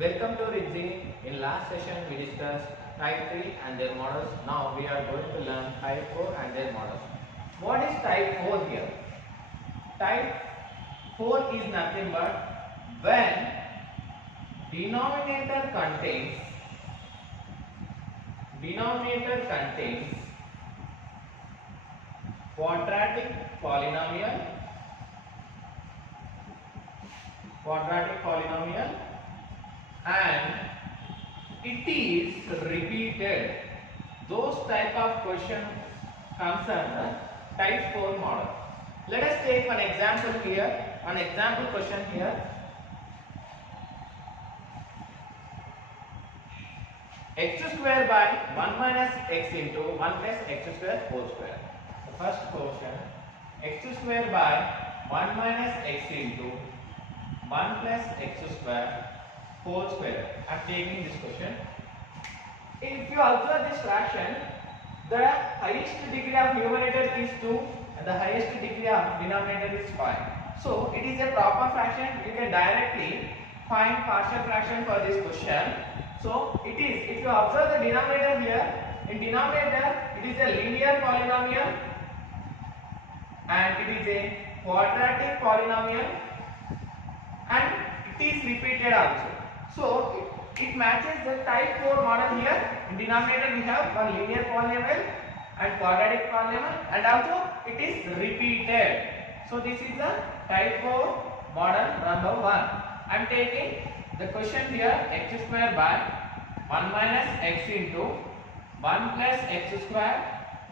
Welcome to Rizzi. In last session we discussed type 3 and their models. Now we are going to learn type 4 and their models. What is type 4 here? Type 4 is nothing but when denominator contains quadratic polynomial and it is repeated. Those type of question comes under type 4 model. Let us take one example here, an example question here. X square by 1 minus x into 1 plus x square whole square. The first question, x square by 1 minus x into 1 plus x square whole square. I am taking this question. If you observe this fraction, the highest degree of numerator is 2 and the highest degree of denominator is 5. So it is a proper fraction. You can directly find partial fraction for this question. So it is, if you observe the denominator here, in denominator it is a linear polynomial and it is a quadratic polynomial and it is repeated also. So it matches the type 4 model here. In denominator we have one linear polynomial and quadratic polynomial and also it is repeated. So this is the type 4 model number 1. I am taking the question here, x square by 1 minus x into 1 plus x square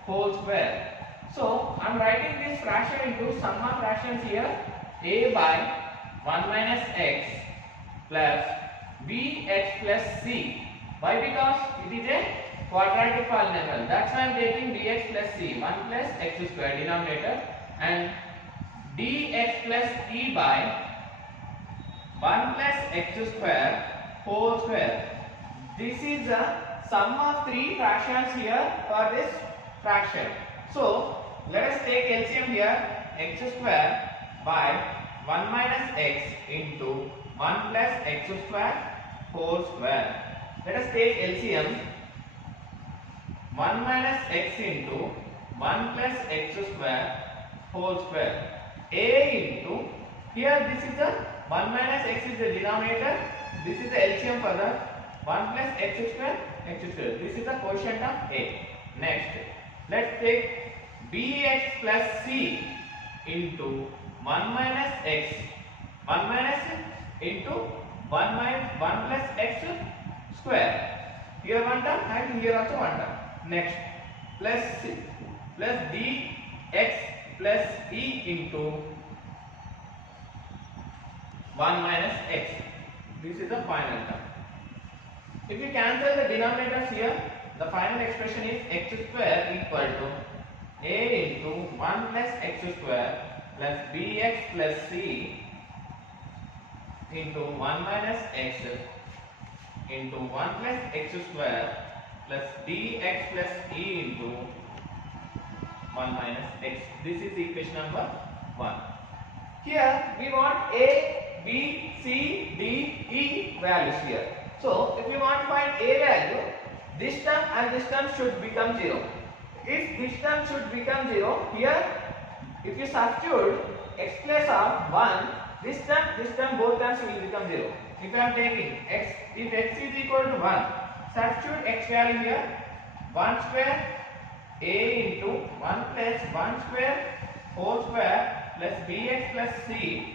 whole square. So I am writing this fraction into sum of fractions here, a by 1 minus x plus bx plus c. Why? Because it is a quadratic polynomial. That's why I am taking bx plus c, 1 plus x square denominator, and dx plus e by 1 plus x square whole square. This is the sum of three fractions here for this fraction. So let us take LCM here, x square by 1 minus x into 1 plus x square whole square. Let us take LCM, 1 minus x into 1 plus x square whole square. A into, here this is the 1 minus x is the denominator, this is the LCM for the 1 plus x square. This is the quotient of A. Next, let's take bx plus c into 1 minus x, 1 minus into 1 plus x square. Here one term and here also one term. Next, plus c plus dx plus e into 1 minus x. This is the final term. If you cancel the denominators here, the final expression is x square equal to a into 1 plus x square plus bx plus c into 1 minus x into 1 plus x square plus dx plus e into 1 minus x. This is equation number 1. Here we want a, b, c, d, e values here. So if you want to find a value, this term and this term should become 0. If this term should become 0, here if you substitute x place of 1, this term, both terms will become 0. If I am taking x, if x is equal to 1, substitute x value here, 1 square a into 1 plus 1 square whole square plus bx plus c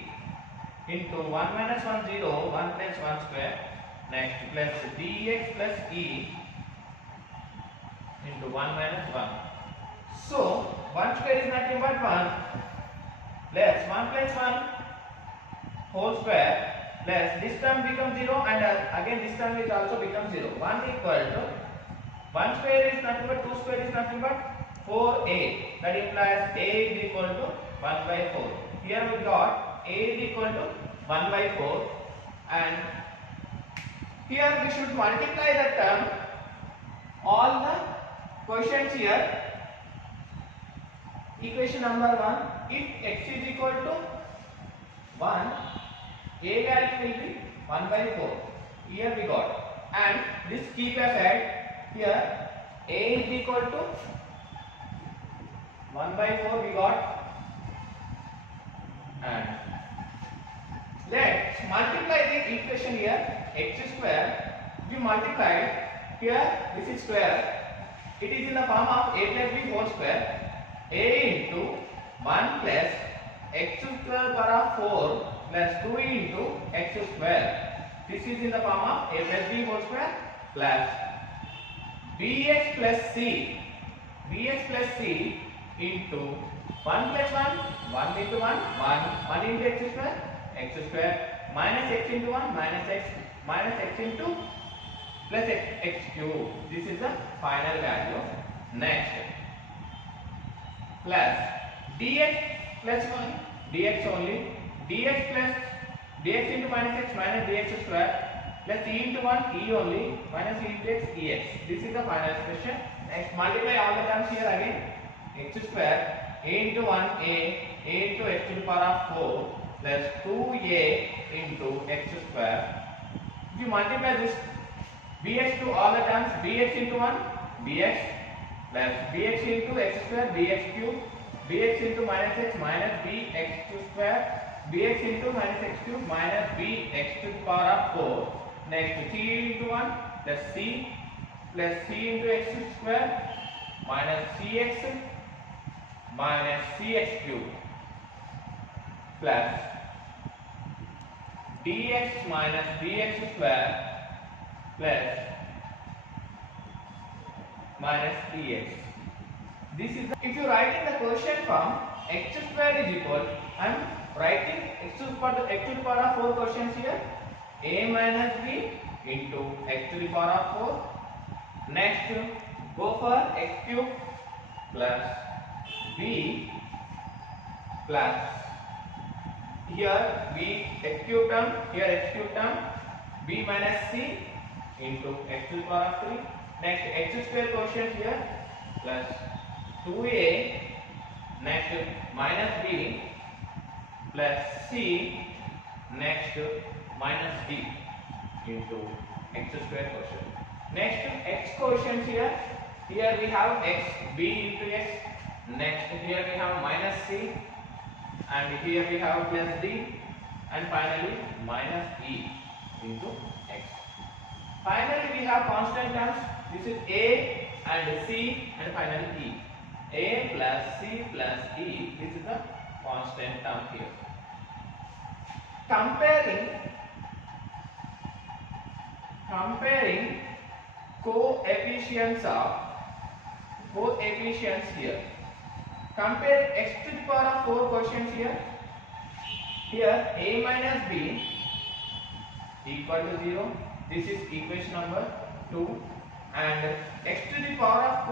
into 1 minus 1 0, 1 plus 1 square. Next, plus dx plus e into 1 minus 1. So 1 square is nothing but 1 plus 1 plus 1 whole square plus this term becomes 0 and again this term will also become 0. 1 equal to 1 square is nothing but 2 square is nothing but 4a. That implies a is equal to 1 by 4. Here we got a is equal to 1 by 4 and here we should multiply the term, all the quotients here. Equation number 1, if x is equal to 1, a value will be 1 by 4. Here we got, and this keep aside. Here a is equal to 1 by 4 we got, and let's multiply this equation here. X square, if you multiply here, this is square, it is in the form of a plus b whole square. A into 1 plus x square power 4 plus 2 into x square. This is in the form of a plus b whole square plus bx plus c. Bx plus c into 1 plus 1, 1 into 1, 1 into x square, minus x into 1, minus x into plus x cube. This is the final value. Next, plus dx plus 1, dx only, dx into minus x minus dx square plus e into 1, e only, minus e into x, ex. This is the final expression. Next, multiply all the terms here again. X square, a into 1a, a into x to the power of 4 plus 2a into x square. If you multiply this bx to all the terms, bx into 1, bx plus bx into x square, bx cube, bx into minus x minus bx square, bx into minus x cube minus bx to the power of 4. Next, c into 1 plus c into x square minus cx minus cx cube plus dx minus dx square plus minus dx. This is the, if you write in the quotient form, x square is equal, I am writing x to the power of 4 quotients here, a minus b into x to the power of 4. Next, go for x cube plus b plus here b x cube term, here x cube term, b minus c into x to the power of 3. Next, x square quotient here plus 2a, next minus b plus c, next minus d into x square quotient. Next, x quotient here we have x, b into x, next here we have minus c, and here we have plus d, and finally minus e into x. Finally we have constant terms. This is a and c, and finally e. A plus c plus e. This is the constant term here. Comparing coefficients here. Compare x to the power of 4 quotients here. Here a minus b equal to 0. This is equation number 2. And x to the power of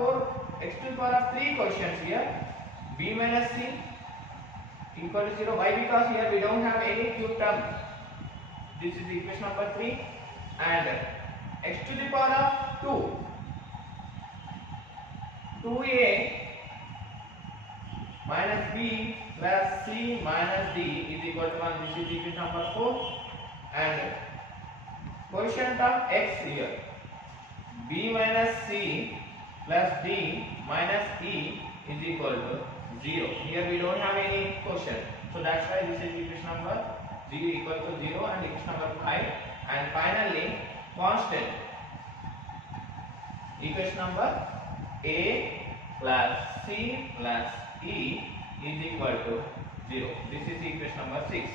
3 quotients here, b minus c equal to 0. Why? Because here we don't have any cube term. This is equation number 3. And x to the power of 2a minus b plus c minus d is equal to 1. This is equation number 4. And quotient of x here, b minus c plus d minus e is equal to 0. Here we don't have any quotient, so that's why this is equation number 0 equal to 0, and equation number 5. And finally constant, equation number a plus c plus e is equal to 0. This is equation number 6.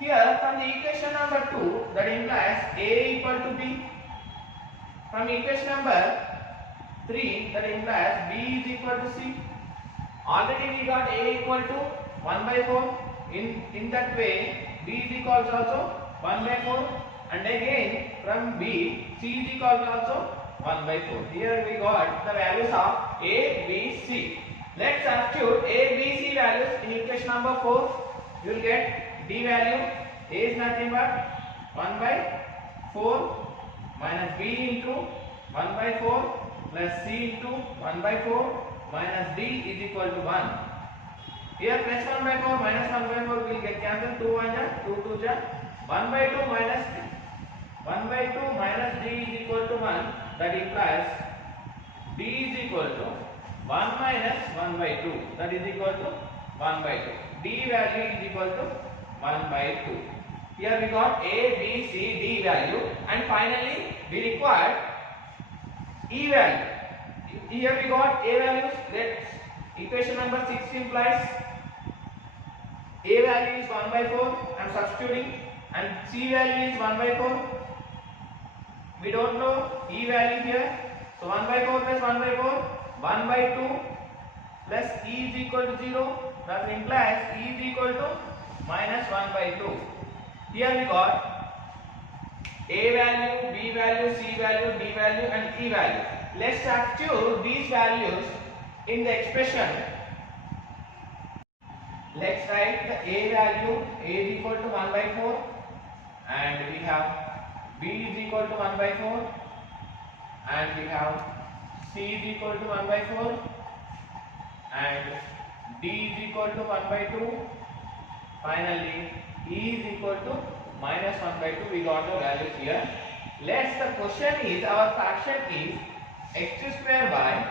Here from the equation number 2, that implies a equal to b. From equation number 3, that implies b is equal to c. Already we got a equal to 1 by 4. In that way, b is equal to also 1 by 4. And again from b, c is equal to also 1 by 4. Here we got the values of a, b, c. Let's substitute a, b, c values in equation number 4. You will get d value. A is nothing but 1 by 4 minus b into 1 by 4 plus c into 1 by 4 minus d is equal to 1. Here plus 1 by 4 minus 1 by 4 will get cancelled. 2 1 ja, 2 2 ja, 1 by 2 minus 1 by 2 minus d is equal to 1. That implies d is equal to 1 minus 1 by 2. That is equal to 1 by 2. D value is equal to 1 by 2. Here we got A, B, C, D value, and finally we required E value. Here we got A values. Let's equation number 6 implies A value is 1 by 4. I am substituting, and C value is 1 by 4. We don't know E value here. So 1 by 4 plus 1 by 4, 1 by 2 plus E is equal to 0. That implies E is equal to minus 1 by 2. Here we got A value, B value, C value, D value and E value. Let's substitute these values in the expression. Let's write the A value. A is equal to 1 by 4 and we have B is equal to 1 by 4 and we have C is equal to 1 by 4 and D is equal to 1 by 2. Finally, E is equal to minus 1 by 2. We got the values here. Let's, the question is, our fraction is x square by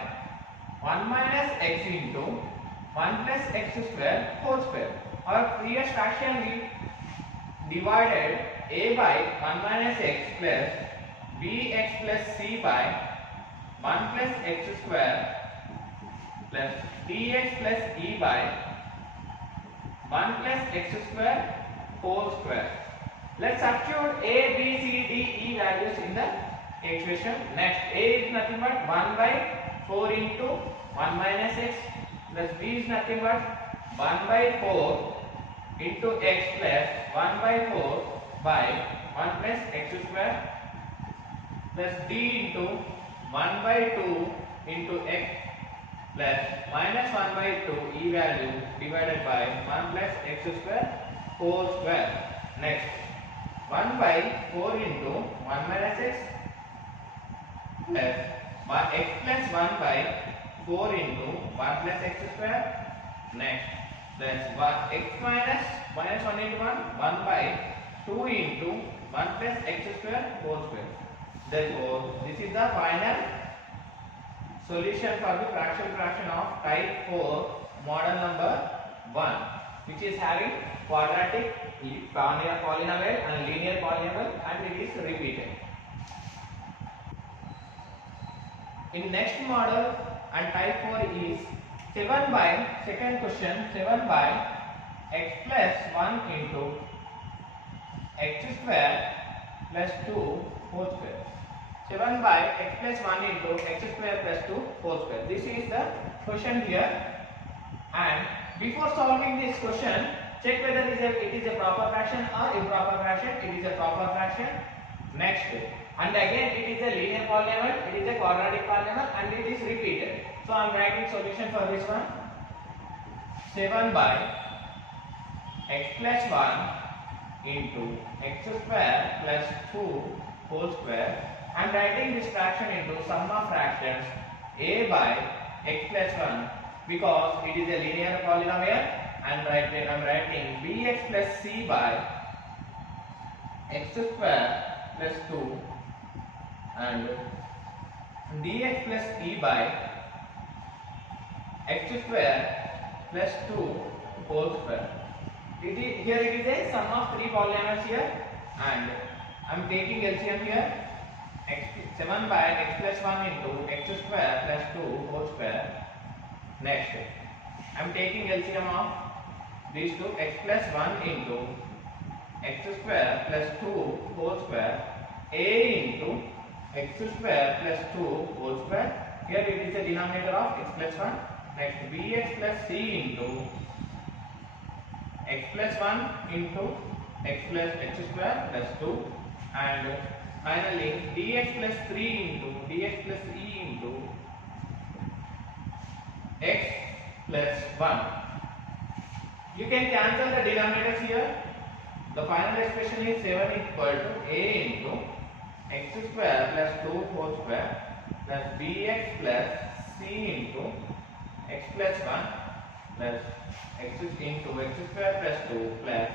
1 minus x into 1 plus x square whole square. Our previous fraction we divided A by 1 minus x plus bx plus c by 1 plus x square plus dx plus e by 1 plus x square whole square. Let's substitute A, B, C, D, E values in the expression. Next, A is nothing but 1 by 4 into 1 minus x plus B is nothing but 1 by 4 into x plus 1 by 4 by 1 plus x square plus D into 1 by 2 into x plus minus 1 by 2 E value divided by 1 plus x square whole square. Next, 1 by 4 into 1 minus x plus x plus 1 by 4 into 1 plus x square. Next, plus x minus 1 into 1, 1 by 2 into 1 plus x square whole square. Therefore, this is the final solution for the fraction of type 4 model number 1, which is having quadratic polynomial and linear polynomial, and it is repeated. In next model and type 4 is 7 by, second question, 7 by x plus 1 into x square plus 2 whole square. 7 by x plus 1 into x square plus 2 whole square. This is the question here, and before solving this question, check whether it is a proper fraction or improper fraction. It is a proper fraction. Next, and again it is a linear polynomial, it is a quadratic polynomial, and it is repeated. So I am writing solution for this one. 7 by x plus 1 into x square plus 2 whole square. I am writing this fraction into sum of fractions a by x plus 1 because it is a linear polynomial, and I am writing bx plus c by x square plus 2 and dx plus e by x square plus 2 whole square. Here it is a sum of 3 polynomials here, and I am taking LCM here. 7 by x plus 1 into x square plus 2 whole square. Next, I am taking LCM of these two, x plus 1 into x square plus 2 whole square, a into x square plus 2 whole square. Here it is a denominator of x plus 1. Next, bx plus c into x plus 1 into x plus x square plus 2, and finally dx plus 3 into dx plus e into x plus 1. You can cancel the denominators here. The final expression is 7 equal to a into x square plus 2 whole square plus bx plus c into x plus 1 plus x into x square plus 2 plus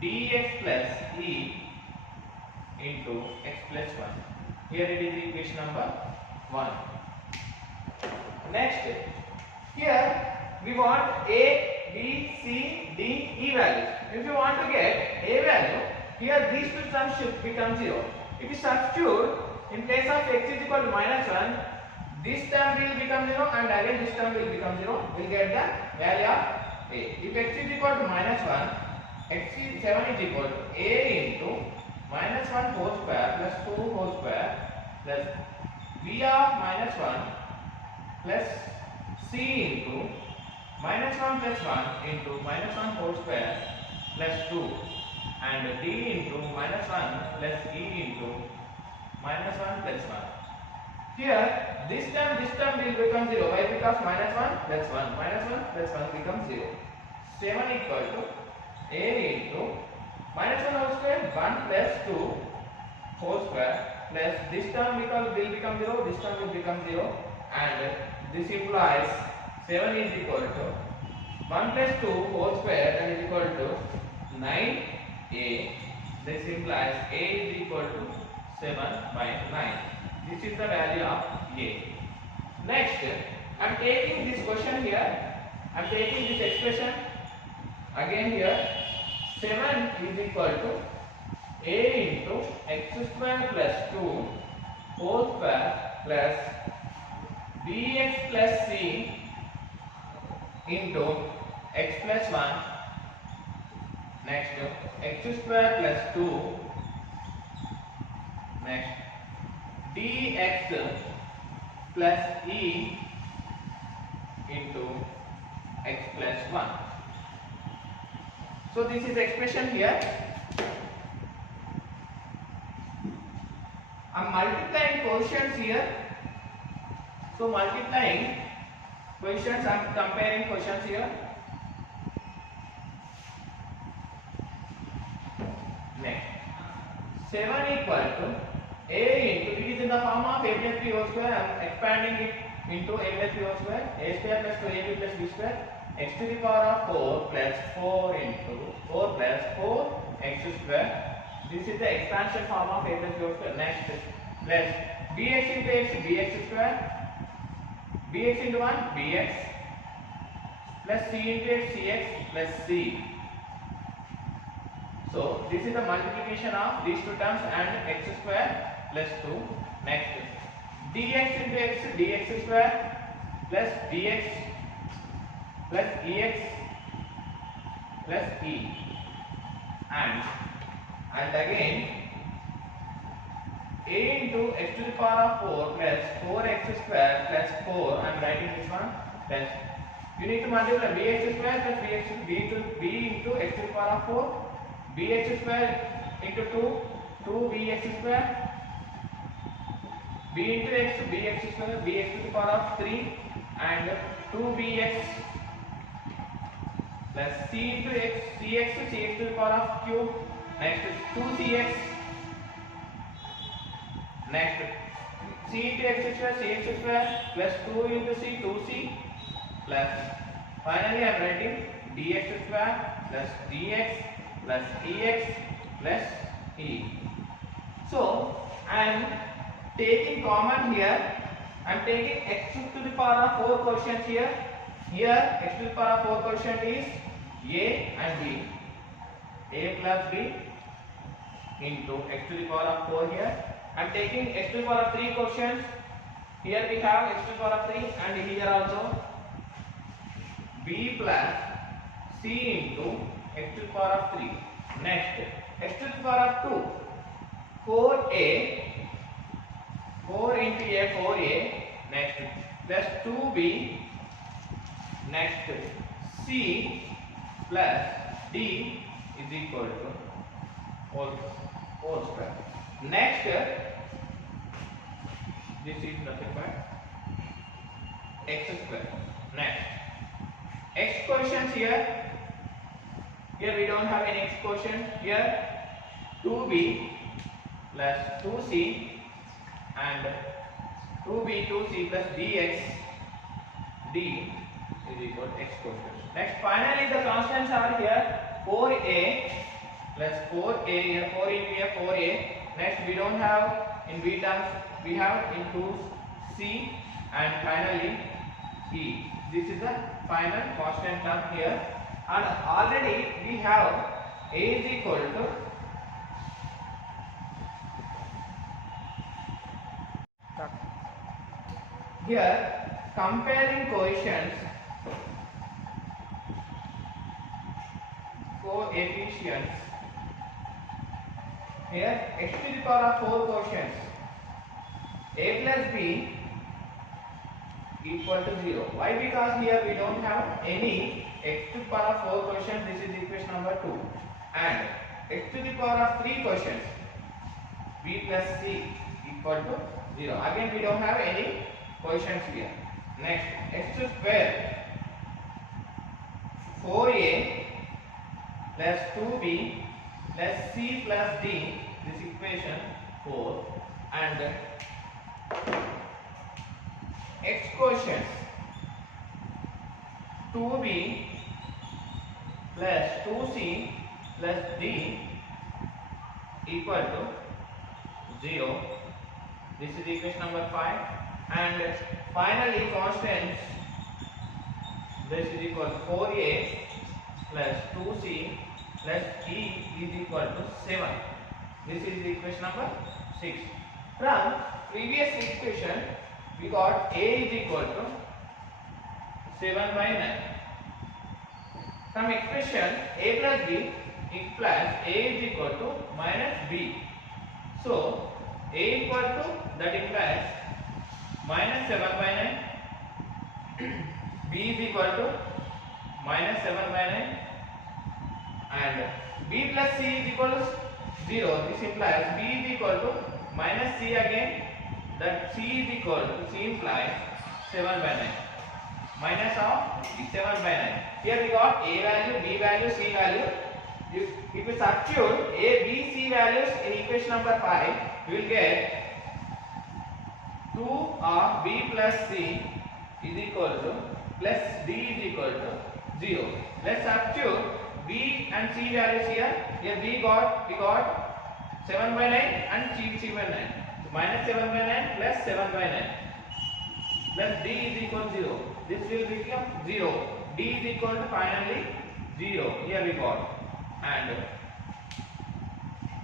dx plus e into x plus 1. Here it is equation number 1. Next, here we want a, b, c, d, e values. If you want to get a value, here these two terms should become 0. If you substitute in place of x is equal to minus 1, this term will become 0 and again this term will become 0. We will get the value of a. If x is equal to minus 1, x7 is equal to a into minus 1 whole square plus 2 whole square plus b of minus 1 plus c into minus 1 plus 1 into minus 1 whole square plus 2 and d into minus 1 plus e into minus 1 plus 1. Here this term will become 0. Why? Because minus 1 plus 1 minus 1 plus 1 becomes 0. 7 equal to a into minus 1 whole square 1 plus 2 whole square plus this term will become 0, this term will become 0, and this implies 7 is equal to 1 plus 2 whole square that is equal to 9a. This implies a is equal to 7 by 9. This is the value of a. Next, I am taking this question here, I am taking this expression again here. 7 is equal to a into x square plus 2 whole square plus bx plus c into x plus 1. Next, x square plus 2. Next, dx plus e into x plus 1. So this is expression here. I am multiplying quotients here. So multiplying quotients, I am comparing quotients here. Next, 7 equal to a into, it is in the form of a plus b whole square. I am expanding it into a plus b whole square, a square plus 2ab plus b square, x to the power of 4 plus 4 into 4 plus 4 x square. This is the expansion form of a plus b whole square. Next, plus bx into x, bx square, bx into 1, bx, plus c into x, cx plus c. So this is the multiplication of these two terms and x square plus 2. Next, dx into x, dx square plus dx plus ex plus e, and again a into x to the power of 4 plus 4x square plus 4. I am writing this one plus, you need to multiply bx square plus bx, b into x to the power of 4, bx square into 2 bx square, b into x, bx square, bx to the power of 3, and 2bx plus c into x, cx, cx to the power of cube. Next, 2cx. Next, c into x square, cx square plus 2 into c, 2c, plus finally I am writing dx square plus dx plus ex plus e. So I am taking common here. I am taking x to the power of 4 quotient here. Here x to the power of 4 quotient is a and b. A plus b into x to the power of 4 here. I am taking x to the power of 3 quotients. Here we have x to the power of 3 and here also b plus c into x to the power of 3. Next, x to the power of 2, 4a, 4 into a, 4a. Next, plus 2b. Next, c plus d is equal to whole square. Next, this is nothing but x square. Next, x quotients here. Here we don't have any x quotient. Here 2b plus 2c and 2b 2c plus dx d is equal to x quotient. Next, finally the constants are here 4a plus 4a, here 4 into a, 4a Next we don't have in B terms, we have in 2C and finally E. This is the final constant term here, and already we have A is equal to here comparing coefficients, here x to the power of 4 coefficients a plus b equal to 0. Why? Because here we don't have any x to the power of 4 coefficients. This is equation number 2, and x to the power of 3 coefficients b plus c equal to 0. Again we don't have any coefficients here. Next, x square 4a plus 2b plus c plus d, this equation 4, and x quotients 2b plus 2c plus d equal to 0. This is equation number 5, and finally constants, this is equal to 4a plus 2c plus e is equal to 7. This is equation number 6. From previous equation we got a is equal to 7 by 9. From expression a plus b implies a is equal to minus b. So a equal to, that implies minus 7 by 9, b is equal to minus 7 by 9, and b plus c is equal to 0. This implies b is equal to minus c again, that c is equal to, c implies 7 by 9, minus of 7 by 9. Here we got a value, b value, c value. If we substitute a, b, c values in equation number 5, we will get 2 of b plus c is equal to plus d is equal to 0. Let's substitute b and c values here. Here we got 7 by 9 and c by 9. So minus 7 by 9 plus 7 by 9 plus d is equal to 0. This will become 0. D is equal to finally 0. Here we got, and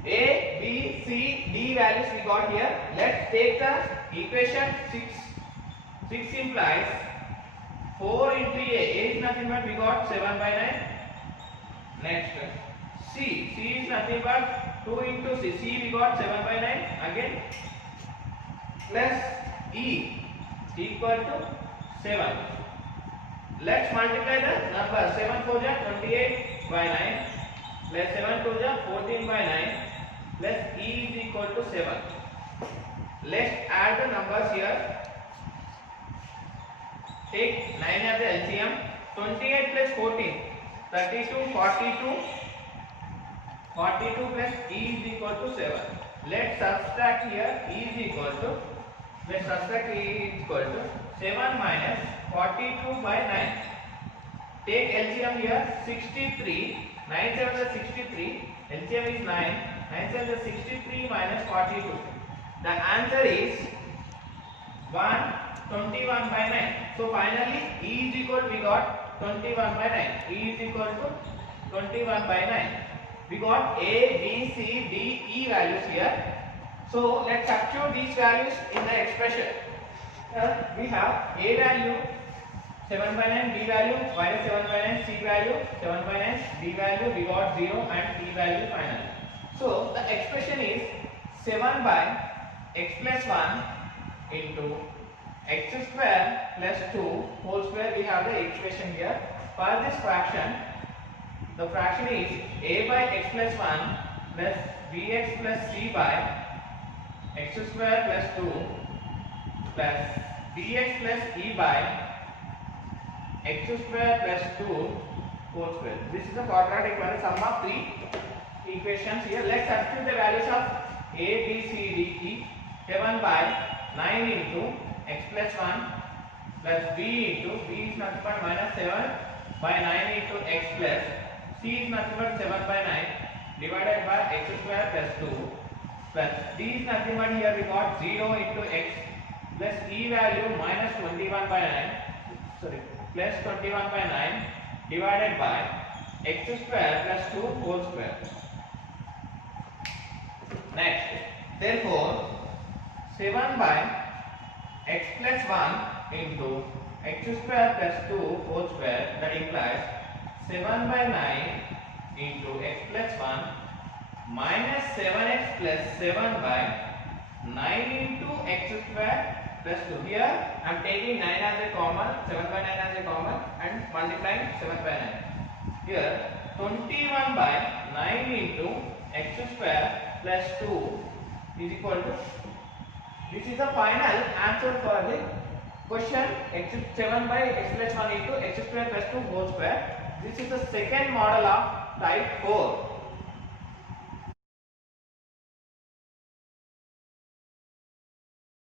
a, b, c, d values we got here. Let's take the equation 6. 6 implies 4 into a is nothing but we got 7 by 9. Next, c is nothing but 2 into c we got 7 by 9 again, plus e equal to 7. Let's multiply the number. 7 4 ja 28 by 9 plus 7 2 ja 14 by 9 plus e is equal to 7. Let's add the numbers here. Take 9 as the LCM. 28 plus 14, 32, 42. 42 plus e is equal to 7. Let's subtract here. E is equal to, let's subtract e is equal to 7 minus 42 by 9. Take LCM here. 63. 9 7 is 63. LCM is 9. 9 7 is 63 minus 42. The answer is 121 by 9. So finally E is equal to, we got 21 by 9. E is equal to 21 by 9. We got A, B, C, D, E values here. So let's substitute these values in the expression. We have A value 7 by 9, B value minus 7 by 9, C value 7 by 9, D value we got 0, and E value finally. So the expression is 7 by x plus 1 into x square plus 2 whole square. We have the expression here. For this fraction, the fraction is a by x plus 1 plus bx plus c by x square plus 2 plus bx plus e by x square plus 2 whole square. This is the quadratic one, sum of 3 equations here. Let's substitute the values of a, b, c, d, e. 7 by 9 into x plus 1 plus b into, b is nothing but minus 7 by 9 into x plus c is nothing but 7 by 9 divided by x square plus 2 plus d is nothing but here we got 0 into x plus e value minus 21 by 9, sorry, plus 21 by 9 divided by x square plus 2 whole square. Next, therefore 7 by x plus 1 into x square plus 2 whole square, that implies 7 by 9 into x plus 1 minus 7x plus 7 by 9 into x square plus 2. Here I am taking 9 as a common, 7 by 9 as a common and multiplying 7 by 9. Here 21 by 9 into x square plus 2 is equal to, this is the final answer for the question x 7 by x plus 1 into x square plus 2 whole square. This is the second model of type 4.